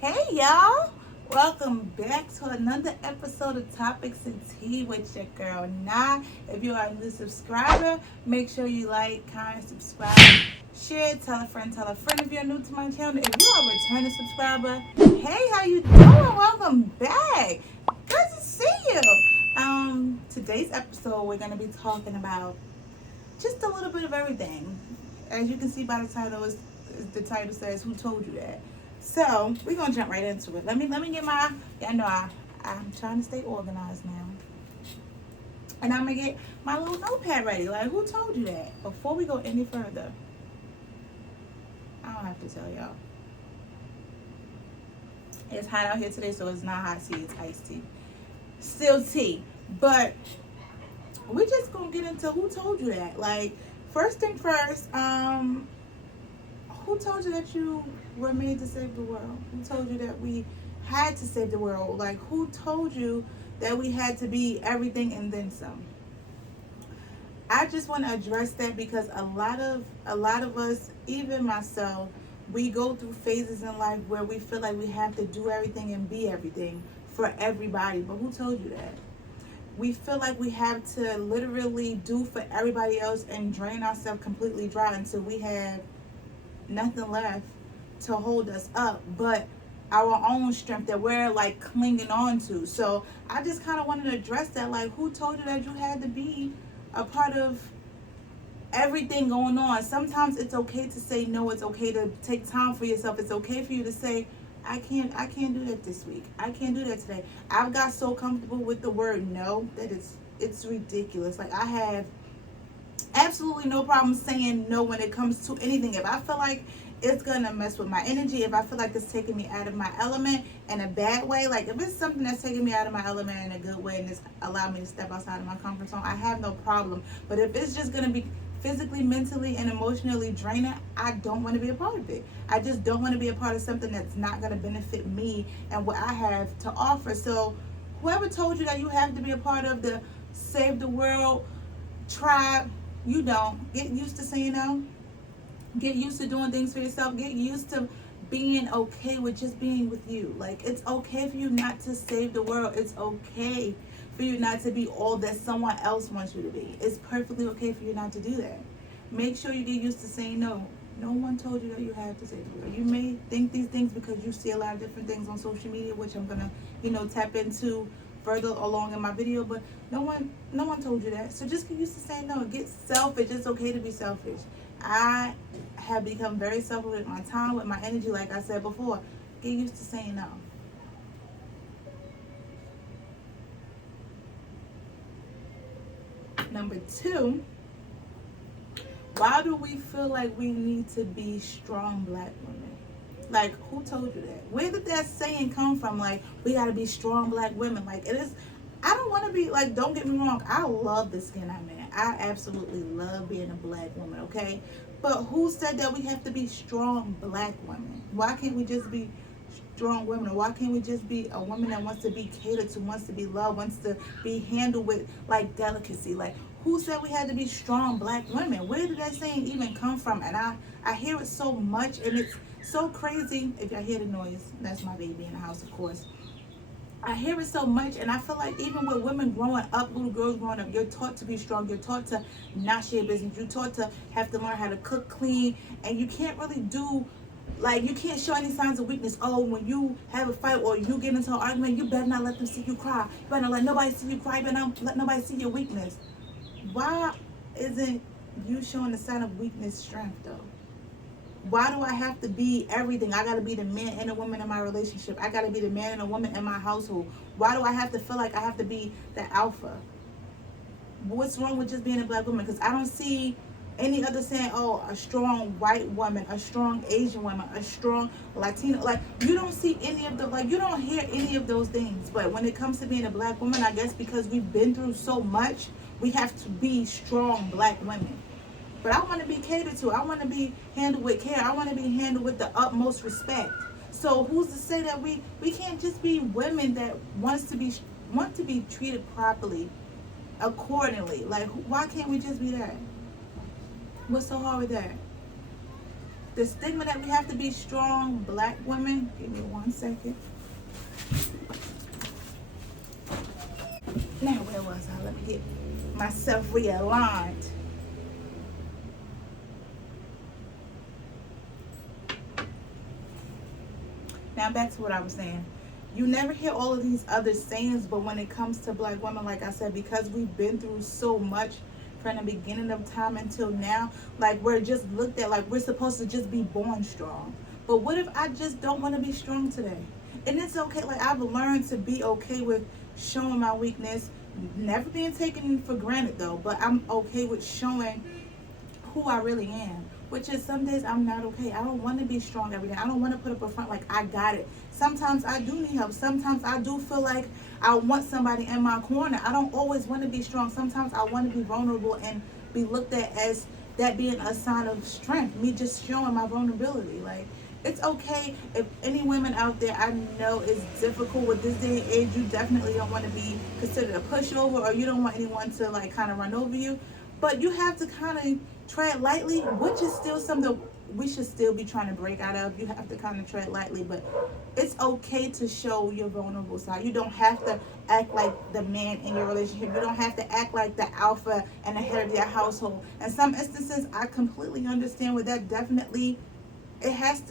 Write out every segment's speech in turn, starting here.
Hey y'all, welcome back to another episode of Topics and Tea with your girl Nah. If you are a new subscriber, make sure you like, comment, subscribe, share, tell a friend if you're new to my channel. If you are a returning subscriber, hey, how you doing? Welcome back. Good to see you. Today's episode we're gonna be talking about just a little bit of everything. As you can see by the title, the title says "Who told you that?" So we're gonna jump right into it. Let me get my. Yeah, I know I'm trying to stay organized now, and I'm gonna get my little notepad ready. Like, who told you that? Before we go any further, I don't have to tell y'all. It's hot out here today, so it's not hot tea. It's iced tea, still tea. But we're just gonna get into who told you that. Like, first thing first, who told you that you were made to save the world? Who told you that we had to save the world? Like, who told you that we had to be everything and then some? I just want to address that because a lot of us, even myself, we go through phases in life where we feel like we have to do everything and be everything for everybody. But who told you that? We feel like we have to literally do for everybody else and drain ourselves completely dry until we have nothing left to hold us up but our own strength that we're like clinging on to. So I just kind of wanted to address that. Like, who told you that you had to be a part of everything going on? Sometimes it's okay to say no. It's okay to take time for yourself. It's okay for you to say, I can't do that this week. I can't do that today. I've got so comfortable with the word no that it's ridiculous. Like, I have absolutely no problem saying no when it comes to anything. If I feel like it's gonna mess with my energy, if I feel like it's taking me out of my element in a bad way, like if it's something that's taking me out of my element in a good way and it's allowed me to step outside of my comfort zone, I have no problem. But if it's just gonna be physically, mentally, and emotionally draining, I don't want to be a part of it. I just don't want to be a part of something that's not gonna benefit me and what I have to offer. So whoever told you that you have to be a part of the Save the World tribe, you don't. Get used to saying no. Get used to doing things for yourself. Get used to being okay with just being with you. Like, it's okay for you not to save the world. It's okay for you not to be all that someone else wants you to be. It's perfectly okay for you not to do that. Make sure you get used to saying no. No one told you that you have to save the world. You may think these things because you see a lot of different things on social media, which I'm gonna, tap into further along in my video, but no one told you that. So just get used to saying no. Get selfish. It's okay to be selfish. I have become very selfish with my time, with my energy, like I said before. Get used to saying no. Number two, why do we feel like we need to be strong black women? Like, who told you that? Where did that saying come from? Like, we gotta be strong black women. Like, it is. I don't want to be like. Don't get me wrong. I love the skin I'm in. I absolutely love being a black woman. Okay, but who said that we have to be strong black women? Why can't we just be strong women? Or why can't we just be a woman that wants to be catered to, wants to be loved, wants to be handled with like delicacy? Like, who said we had to be strong black women? Where did that saying even come from? And I hear it so much, and it's so crazy. If y'all hear the noise, that's my baby in the house, of course. I hear it so much, and I feel like even with women growing up, little girls growing up, you're taught to be strong. You're taught to not share business. You're taught to have to learn how to cook clean, and you can't really do, like, you can't show any signs of weakness. Oh, when you have a fight or you get into an argument, you better not let them see you cry. You better not let nobody see you cry. You better not let nobody see your weakness. Why isn't you showing the sign of weakness strength, though? Why do I have to be everything? I got to be the man and the woman in my relationship. I got to be the man and the woman in my household. Why do I have to feel like I have to be the alpha? What's wrong with just being a black woman? Because I don't see any other saying, oh, a strong white woman, a strong Asian woman, a strong Latino. Like, you don't see any of the, like, you don't hear any of those things. But when it comes to being a black woman, I guess because we've been through so much, we have to be strong black women. But I want to be catered to. I want to be handled with care. I want to be handled with the utmost respect. So who's to say that we can't just be women that want to be treated properly, accordingly? Like, why can't we just be that? What's so hard with that? the stigma that we have to be strong black women. Give me 1 second. Now, where was I? Let me get myself realigned. Now back to what I was saying. You never hear all of these other sayings, but when it comes to black women, like I said, because we've been through so much from the beginning of time until now, like we're just looked at like we're supposed to just be born strong. But what if I just don't want to be strong today? And it's okay. Like I've learned to be okay with showing my weakness, never being taken for granted though, but I'm okay with showing who I really am. Which is some days I'm not okay. I don't want to be strong every day. I don't want to put up a front like I got it. Sometimes I do need help. Sometimes I do feel like I want somebody in my corner. I don't always want to be strong. Sometimes I want to be vulnerable and be looked at as that being a sign of strength. Me just showing my vulnerability. Like it's okay if any women out there, I know it's difficult with this day and age. You definitely don't want to be considered a pushover, or you don't want anyone to like kind of run over you. But you have to kind of tread lightly, which is still something we should still be trying to break out of. You have to kind of tread lightly, but it's okay to show your vulnerable side. You don't have to act like the man in your relationship. You don't have to act like the alpha and the head of your household. In some instances, I completely understand where that definitely it has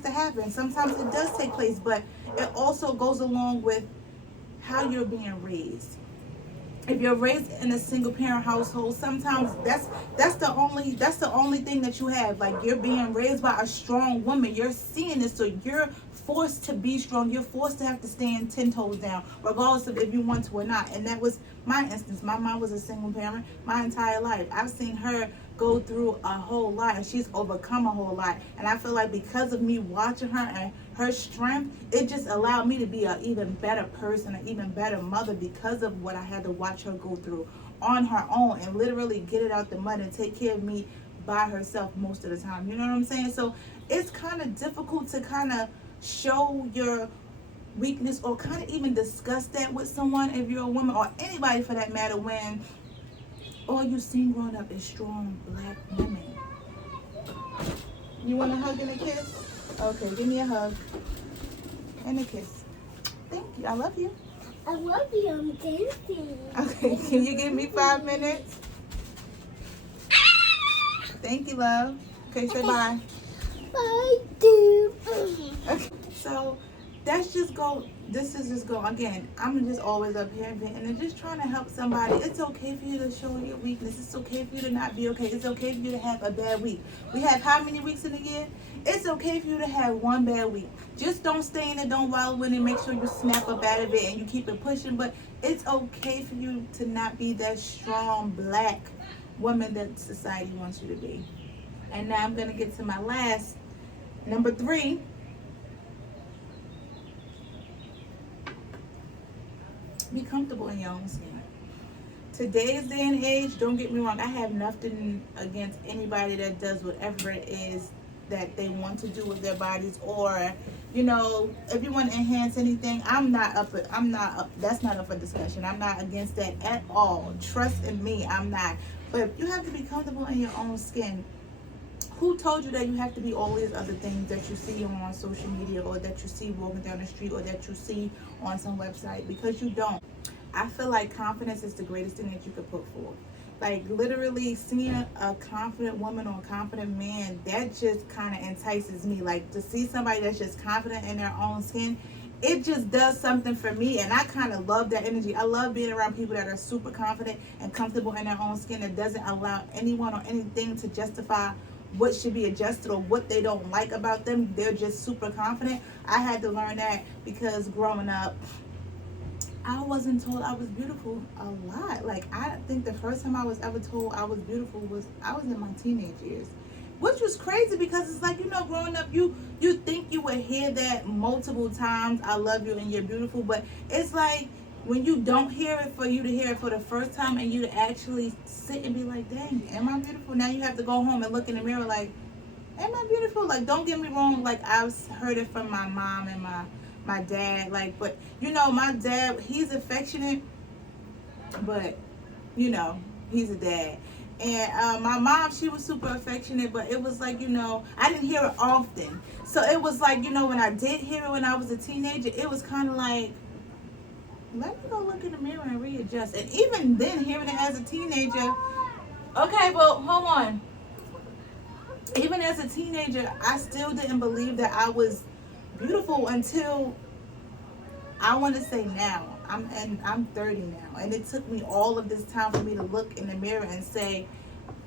to happen. Sometimes it does take place, but it also goes along with how you're being raised. If you're raised in a single parent household, sometimes that's the only thing that you have. Like you're being raised by a strong woman. You're seeing this, so you're forced to be strong. You're forced to have to stand 10 toes down, regardless of if you want to or not. And that was my instance. My mom was a single parent my entire life. I've seen her go through a whole lot, and she's overcome a whole lot. And I feel like because of me watching her and her strength, it just allowed me to be an even better person, an even better mother, because of what I had to watch her go through on her own and literally get it out the mud and take care of me by herself most of the time. You know what I'm saying? So it's kind of difficult to kind of show your weakness or kind of even discuss that with someone if you're a woman, or anybody for that matter, when all you've seen growing up is strong black women. You want a hug and a kiss? Okay, give me a hug and a kiss. Thank you. I love you. I love you. I'm dancing. Okay, can you give me 5 minutes? Thank you, love. Okay, say bye. Bye, dude. Okay, so this is just go again. I'm just always up here and just trying to help somebody. It's okay for you to show your weakness. It's okay for you to not be okay. It's okay for you to have a bad week. We have how many weeks in a year? It's okay for you to have one bad week. Just don't stay in it, don't wallow in it. Make sure you snap up out of it and you keep it pushing. But it's okay for you to not be that strong black woman that society wants you to be. And now I'm gonna get to my last, number 3. Be comfortable in your own skin. Today's day and age, don't get me wrong, I have nothing against anybody that does whatever it is that they want to do with their bodies, or you know, if you want to enhance anything, that's not up for discussion. I'm not against that at all. Trust in me, I'm not. But you have to be comfortable in your own skin. Who told you that you have to be all these other things that you see on social media, or that you see walking down the street, or that you see on some website? Because you don't. I feel like confidence is the greatest thing that you could put forth. Like literally seeing a confident woman or a confident man, that just kind of entices me. Like to see somebody that's just confident in their own skin, it just does something for me, and I kind of love that energy. I love being around people that are super confident and comfortable in their own skin, that doesn't allow anyone or anything to justify what should be adjusted or what they don't like about them. They're just super confident. I had to learn that because growing up, I wasn't told I was beautiful a lot. Like, I think the first time I was ever told I was beautiful was I was in my teenage years, which was crazy because it's like, you know, growing up, you think you would hear that multiple times, I love you and you're beautiful, but it's like when you don't hear it, for you to hear it for the first time and you to actually sit and be like, dang, am I beautiful? Now you have to go home and look in the mirror like, am I beautiful? Like, don't get me wrong, like I've heard it from my mom and my dad, like, but you know, my dad, he's affectionate, but you know, he's a dad. And my mom, she was super affectionate, but it was like, I didn't hear it often. So it was like, when I did hear it when I was a teenager, it was kind of like, let me go look in the mirror and readjust. And even then, hearing it as a teenager, okay, but hold on. Even as a teenager, I still didn't believe that I was beautiful until, I want to say now. I'm 30 now, and it took me all of this time for me to look in the mirror and say,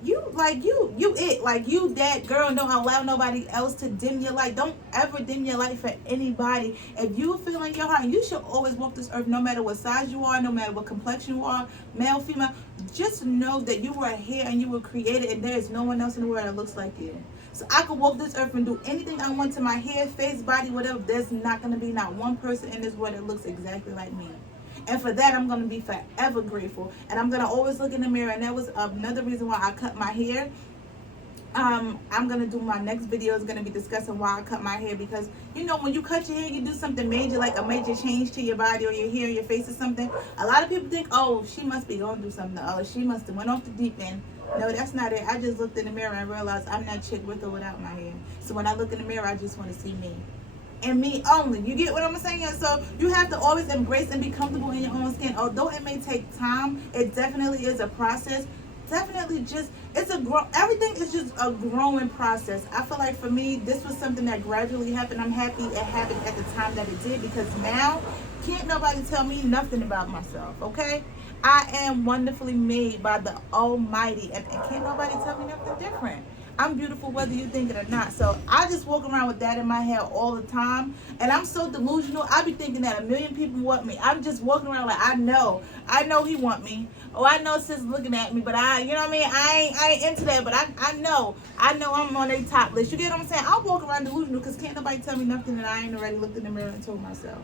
you that girl. Don't allow nobody else to dim your light. Don't ever dim your light for anybody. If you feel in your heart, and you should always walk this earth, no matter what size you are, no matter what complexion you are, male, female, just know that you were here and you were created, and there is no one else in the world that looks like you. So I could walk this earth and do anything I want to my hair, face, body, whatever. There's not going to be not one person in this world that looks exactly like me. And for that, I'm going to be forever grateful. And I'm going to always look in the mirror. And that was another reason why I cut my hair. I'm going to do my next video is going to be discussing why I cut my hair. Because, when you cut your hair, you do something major, like a major change to your body or your hair, your face or something. A lot of people think, oh, she must be going through something. Oh, she must have went off the deep end. No, that's not it. I just looked in the mirror and realized I'm that chick with or without my hair. So when I look in the mirror, I just want to see me. And me only. You get what I'm saying? So you have to always embrace and be comfortable in your own skin. Although it may take time, it definitely is a process. Definitely everything is just a growing process. I feel like for me, this was something that gradually happened. I'm happy it happened at the time that it did, because now can't nobody tell me nothing about myself, okay? I am wonderfully made by the Almighty, and can't nobody tell me nothing different. I'm beautiful whether you think it or not. So I just walk around with that in my head all the time. And I'm so delusional. I be thinking that a million people want me. I'm just walking around like, I know he want me. Oh, I know sis looking at me, but you know what I mean? I ain't into that, but I know I'm on their top list. You get what I'm saying? I walk around delusional because can't nobody tell me nothing that I ain't already looked in the mirror and told myself.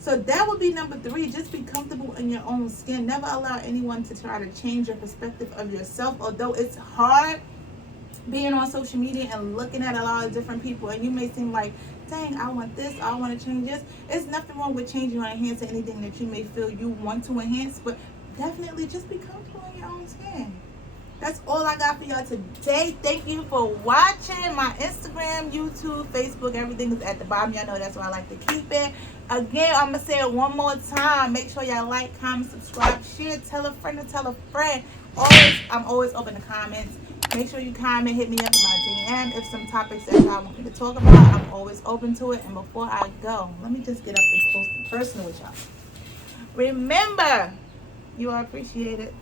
So that would be number 3. Just be comfortable in your own skin. Never allow anyone to try to change your perspective of yourself. Although it's hard being on social media and looking at a lot of different people, and you may seem like, dang, I want this, I want to change this. There's nothing wrong with changing or enhancing anything that you may feel you want to enhance, but definitely just be comfortable in your own skin. That's all I got for y'all today. Thank you for watching. My Instagram, YouTube, Facebook, everything is at the bottom. Y'all know that's where I like to keep it. Again, I'm going to say it one more time. Make sure y'all like, comment, subscribe, share, tell a friend to tell a friend. I'm always open to comments. Make sure you comment, hit me up in my DM if some topics that y'all want me to talk about. I'm always open to it. And before I go, let me just get up and close and personal with y'all. Remember, you are appreciated.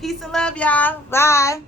Peace and love, y'all. Bye.